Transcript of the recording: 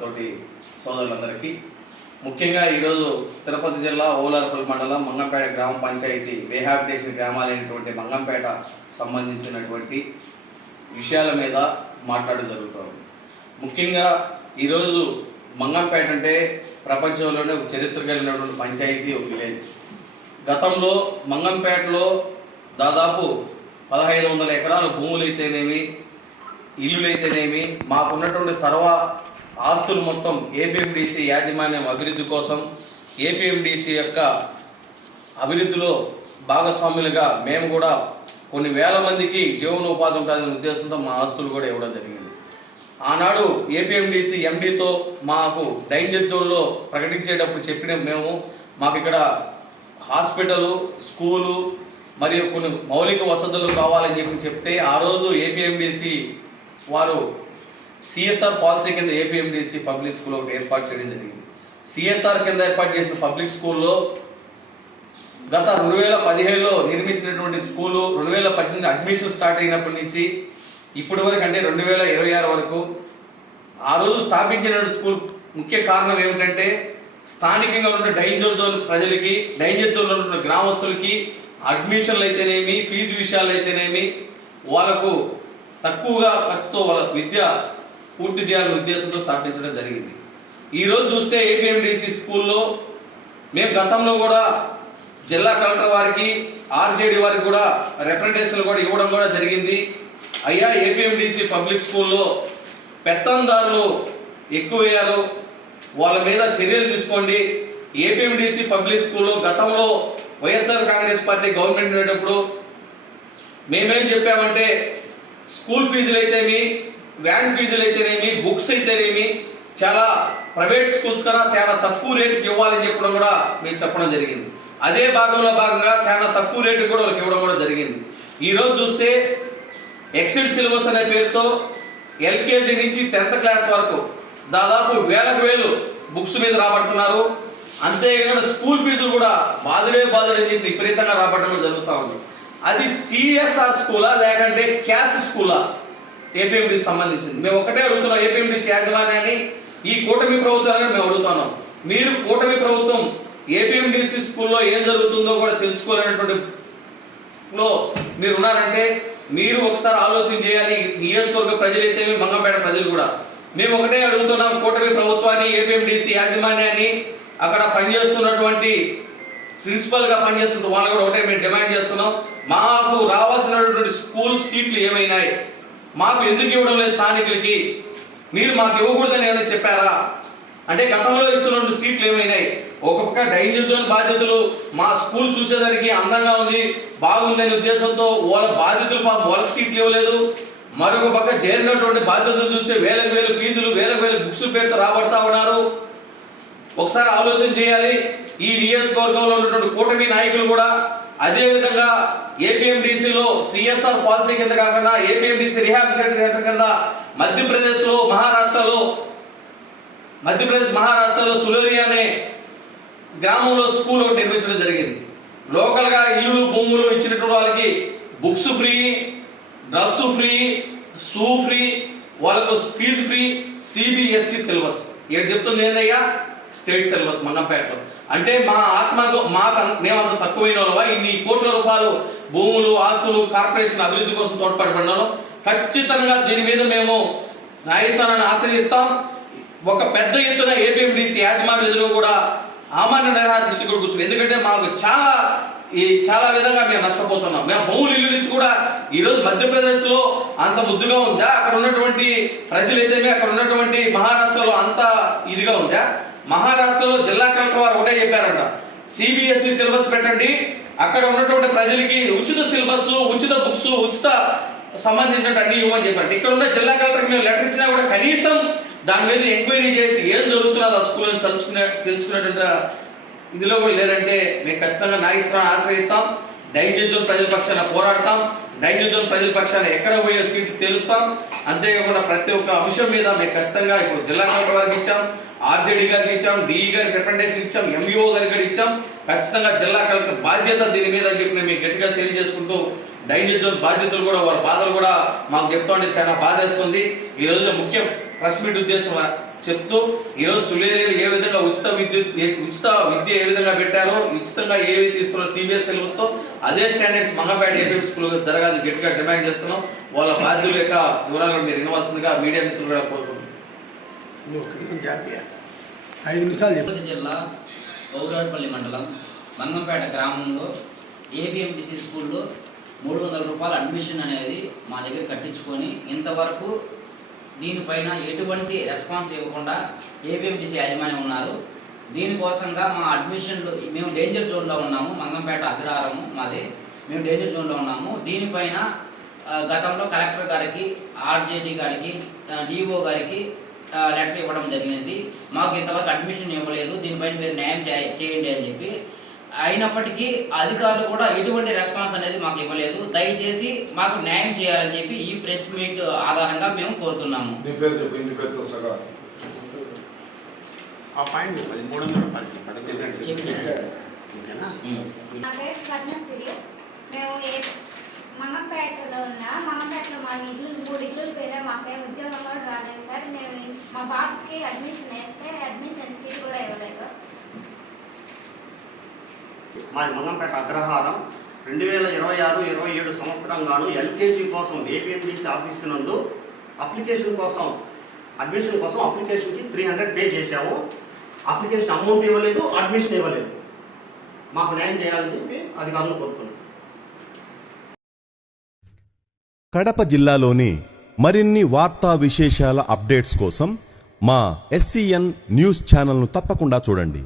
తోటి సోదరులందరికీ, ముఖ్యంగా ఈరోజు తిరుపతి జిల్లా ఓలార్పల్లి మండలం మంగంపేట గ్రామ పంచాయతీ రీహాబిలిటేషన్ గ్రామాలైనటువంటి మంగంపేట సంబంధించినటువంటి విషయాల మీద మాట్లాడడం జరుగుతుంది. ముఖ్యంగా ఈరోజు మంగంపేట అంటే ప్రపంచంలోనే ఒక చరిత్ర కలిగినటువంటి పంచాయతీ, ఒక విలేజ్. గతంలో మంగంపేటలో దాదాపు 1500 ఎకరాల భూములు అయితేనేమి, ఇల్లులు అయితేనేమి, మాకున్నటువంటి సర్వ ఆస్తులు మొత్తం ఏపీఎండిసి యాజమాన్యం అభివృద్ధి కోసం, ఏపీఎండిసి యొక్క అభివృద్ధిలో భాగస్వాములుగా మేము కూడా కొన్ని వేల మందికి జీవనోపాధి ఉంటుందనే ఉద్దేశంతో మా ఆస్తులు కూడా ఇవ్వడం జరిగింది. ఆనాడు ఏపీఎండిసి ఎండితో మాకు డేంజర్ జోన్లో ప్రకటించేటప్పుడు చెప్పిన మేము, మాకు ఇక్కడ హాస్పిటలు, స్కూలు మరియు కొన్ని మౌలిక వసతులు కావాలని చెప్తే ఆ రోజు ఏపీఎండిసి వారు సిఎస్ఆర్ పాలసీ కింద ఏపీఎండిసి పబ్లిక్ స్కూల్ ఒకటి ఏర్పాటు చేయడం జరిగింది. సిఎస్ఆర్ కింద ఏర్పాటు చేసిన పబ్లిక్ స్కూల్లో గత 2017లో నిర్మించినటువంటి స్కూలు 2018 అడ్మిషన్ స్టార్ట్ అయినప్పటి నుంచి ఇప్పటి వరకు, అంటే 2026 వరకు ఆ రోజు స్థాపించిన స్కూల్ ముఖ్య కారణం ఏమిటంటే, స్థానికంగా ఉన్న డేంజర్ జోన్ ప్రజలకి, డేంజర్ జోన్లో ఉన్న గ్రామస్తులకి అడ్మిషన్లు అయితేనేమి, ఫీజు విషయాలు అయితేనేమి వాళ్ళకు తక్కువగా ఖర్చుతో వాళ్ళ విద్య పూర్తి చేయాలనే ఉద్దేశంతో స్థాపించడం జరిగింది. ఈరోజు చూస్తే ఏపీఎండిసి స్కూల్లో మేము గతంలో కూడా జిల్లా కలెక్టర్ వారికి, ఆర్జేడీ వారికి కూడా రిప్రజెంటేషన్లు కూడా ఇవ్వడం కూడా జరిగింది. అయ్యా, ఏపీఎండిసి పబ్లిక్ స్కూల్లో పెత్తందారులు ఎక్కువయ్యారు, వాళ్ళ మీద చర్యలు తీసుకోండి. ఏపీఎండిసి పబ్లిక్ స్కూల్లో గతంలో వైఎస్ఆర్ కాంగ్రెస్ పార్టీ గవర్నమెంట్ ఉండేటప్పుడు మేమేం చెప్పామంటే, స్కూల్ ఫీజులు అయితేనేమి, వ్యాన్ ఫీజులు అయితేనేమి, బుక్స్ అయితేనేమి చాలా ప్రైవేట్ స్కూల్స్ కన్నా చాలా తక్కువ రేటుకి ఇవ్వాలని చెప్పడం కూడా మేము చెప్పడం జరిగింది. అదే భాగంగా చాలా తక్కువ రేటు కూడా వాళ్ళకి ఇవ్వడం కూడా జరిగింది. ఈరోజు చూస్తే ఎక్సెల్ సిలబస్ అనే పేరుతో ఎల్కేజీ నుంచి 10th క్లాస్ వరకు దాదాపు వేలు బుక్స్ మీద రాబడుతున్నారు. అంతేకాకుండా స్కూల్ ఫీజులు కూడా బాధుడే అని చెప్పి విపరీతంగా రాబట్టడం కూడా జరుగుతూ ఉంది. అది సిఎస్ఆర్ స్కూలా లేకంటే క్యాష్ స్కూలా ఏపీఎండిసి సంబంధించింది? మేము ఒకటే అడుగుతున్నాం ఏపీఎండిసి యాజమాన్యాన్ని, ఈ కూటమి ప్రభుత్వాన్ని మేము అడుగుతున్నాం. మీరు కూటమి ప్రభుత్వం ఏపీఎండిసి స్కూల్లో ఏం జరుగుతుందో కూడా తెలుసుకోలేనటువంటి మీరు ఉన్నారంటే మీరు ఒకసారి ఆలోచన చేయాలి. నియోజకవర్గ ప్రజలైతే మంగంపేట ప్రజలు కూడా మేము ఒకటే అడుగుతున్నాం కూటమి ప్రభుత్వాన్ని, ఏపీఎండిసి యాజమాన్యాన్ని, అక్కడ పనిచేస్తున్నటువంటి ప్రిన్సిపల్గా పనిచేస్తున్న వాళ్ళు కూడా ఒకటే మేము డిమాండ్ చేస్తున్నాం. మాకు రావాల్సినటువంటి స్కూల్ సీట్లు ఏమైనాయి, మాకు ఎందుకు ఇవ్వడం లేదు స్థానికులకి, మీరు మాకు ఇవ్వకూడదని ఏమైనా చెప్పారా? అంటే గతంలో ఇస్తున్న సీట్లు ఏమైనాయి? ఒక్కొక్క డేంజర్ జోన్ బాధ్యతలు మా స్కూల్ చూసేదానికి అందంగా ఉంది, బాగుందనే ఉద్దేశంతో వాళ్ళ బాధ్యతలు వాళ్ళకి సీట్లు ఇవ్వలేదు. మరొక పక్క చేరినటువంటి బాధ్యతలు చూసే వేల ఫీజులు, వేల బుక్స్ పేరుతో రాబడతా ఉన్నారు. ఒకసారి ఆలోచన చేయాలి. ఈ నియోజకవర్గంలో ఉన్నటువంటి కూటమి నాయకులు కూడా అదేవిధంగా ఏపీఎండిసిలో సిఎస్ఆర్ పాలసీ కింద కాకుండా ఏపీఎండిసి రీహాబిలిటేషన్ సెంటర్ కింద మధ్యప్రదేశ్ మహారాష్ట్రలో సులోరి అనే గ్రామంలో స్కూల్ ఒకటి నిర్మించడం జరిగింది. లోకల్గా ఇల్లు, భూములు ఇచ్చినటువంటి వాళ్ళకి books free, dress free, shoe free, వాళ్ళకు ఫీజు ఫ్రీ, సిబిఎస్ఈ సిలబస్. ఏడు చెప్తుంది ఏందయ్యా? స్టేట్ సిలబస్ మంగంపేటలో. అంటే మా మేమంత తక్కువైన వాళ్ళవా? ఇన్ని కోట్ల రూపాయలు భూములు, ఆస్తులు కార్పొరేషన్ అభివృద్ధి కోసం తోడ్పడబడినాను. ఖచ్చితంగా దీని మీద మేము న్యాయస్థానాన్ని ఆశ్రయిస్తాం. ఒక పెద్ద ఎత్తున ఏపీఎండిసి యాజమాన్య ఎదురు కూడా ఆమాన్య నిర్వహణ దృష్టి కూడా కూర్చుంది. ఎందుకంటే మాకు చాలా విధంగా మేము నష్టపోతున్నాం. మేము భూములు, ఇల్లు నుంచి కూడా ఈరోజు మధ్యప్రదేశ్లో అంత ముద్దుగా ఉందా? అక్కడ ఉన్నటువంటి ప్రజలైతే అక్కడ ఉన్నటువంటి మహారాష్ట్రలో అంత ఇదిగా ఉందా? మహారాష్ట్రలో జిల్లా కలెక్టర్ వారు ఒకటే చెప్పారంట, సిబిఎస్ఈ సిలబస్ పెట్టండి, అక్కడ ఉన్నటువంటి ప్రజలకి ఉచిత సిలబస్, ఉచిత బుక్స్, ఉచిత సంబంధించినట్టు అన్ని ఇవ్వమని చెప్పారు. ఇక్కడ ఉన్న జిల్లా కలెక్టర్కి మేము లెటర్ ఇచ్చినా కూడా కనీసం దాని మీద ఎంక్వైరీ చేసి ఏం జరుగుతున్నది ఆ స్కూల్ అని తెలుసుకునేటువంటి ఇదిలో కూడా లేదంటే మేము ఖచ్చితంగా న్యాయస్థానాన్ని ఆశ్రయిస్తాం. డేంజర్ జోన్ ప్రజల పక్షాన పోరాడతాం. డేంజర్ జోన్ ప్రజల పక్షాన ఎక్కడ పోయే సీట్లు తెలుస్తాం. అంతేకాకుండా ప్రతి ఒక్క అంశం మీద మేము ఖచ్చితంగా ఇప్పుడు జిల్లా కలెక్టర్ వారికి ఇచ్చాం, ఆర్జేడీ గారికి ఇచ్చాం, డిఈ గారికి రిప్రజెంటేషన్ ఇచ్చాం, ఎంఈఓ గారికి కూడా ఇచ్చాం. ఖచ్చితంగా జిల్లా కలెక్టర్ బాధ్యత దీని మీద అని చెప్పి మేము గట్టిగా తెలియజేసుకుంటూ డైనింగ్ జోన్ బాధ్యతలు కూడా వాళ్ళ బాధలు కూడా మాకు చెప్తా ఉంటే చాలా బాధేస్తుంది. ఈ రోజు ముఖ్య ప్రెస్ మీట్ ఉద్దేశం చెప్తూ ఈరోజు సులేరియలు ఏ విధంగా ఉచిత విద్య ఏ విధంగా పెట్టారో, ఉచితంగా ఏవి తీసుకున్నారో సిబిఎస్ సిలబస్తో అదే స్టాండర్డ్స్ మంగంపేట ఏపీ స్కూల్ జరగాలి గట్టిగా డిమాండ్ చేస్తున్నాం. వాళ్ళ బాధ్యుల యొక్క వివరాలను మీరు వినవలసిందిగా మీడియా మిత్రులు కూడా కోరుకుంటున్నాం. తిరుపతి జిల్లా ఓగురాడుపల్లి మండలం మంగంపేట గ్రామంలో ఏబిఎంటిసి స్కూల్లో 300 రూపాయల అడ్మిషన్ అనేది మా దగ్గర కట్టించుకొని ఇంతవరకు దీనిపైన ఎటువంటి రెస్పాన్స్ ఇవ్వకుండా ఏబిఎంటిసి యాజమాన్యం ఉన్నారు. దీనికోసంగా మా అడ్మిషన్లు మేము డేంజర్ జోన్లో ఉన్నాము. మంగంపేట అగ్రహారము మాది, మేము డేంజర్ జోన్లో ఉన్నాము. దీనిపైన గతంలో కలెక్టర్ గారికి, ఆర్జేడీ గారికి, డిఓ గారికి లెటర్ ఇవ్వడం జరిగింది. మాకు ఇంతవరకు అడ్మిషన్ ఇవ్వలేదు, దీనిపైన మీరు న్యాయం చేయండి అని చెప్పి. అయినప్పటికీ అధికారులు కూడా ఎటువంటి రెస్పాన్స్ అనేది మాకు ఇవ్వలేదు. దయచేసి మాకు న్యాయం చేయాలని చెప్పి ఈ ప్రెస్ మీట్ ఆధారంగా మేము కోరుతున్నాము. మంగంపేటలో మంగంపేటలో మా ఇల్లు 3 ఇల్లులు పోయినా మాకేం ఉద్యోగం కూడా రాలేదు సార్. మేము మా బాబుకి అడ్మిషన్ వేస్తే అడ్మిషన్ సీట్ కూడా ఇవ్వలేదు. మాది మంగంపేట అగ్రహారం 2026-27 సంవత్సరం గాను ఎల్కేజీ కోసం ఏపీఎండిసి ఆఫీసు నందు అడ్మిషన్ కోసం అప్లికేషన్కి 300 పే చేశాము. అప్లికేషన్ అమౌంట్ ఇవ్వలేదు, అడ్మిషన్ ఇవ్వలేదు. మాకు న్యాయం చేయాలని చెప్పి అధికారులు కోరుతున్నాం. కడప జిల్లాలోని మరిన్ని వార్తా విశేషాల అప్డేట్స్ కోసం మా SCN న్యూస్ ఛానల్ను తప్పకుండా చూడండి.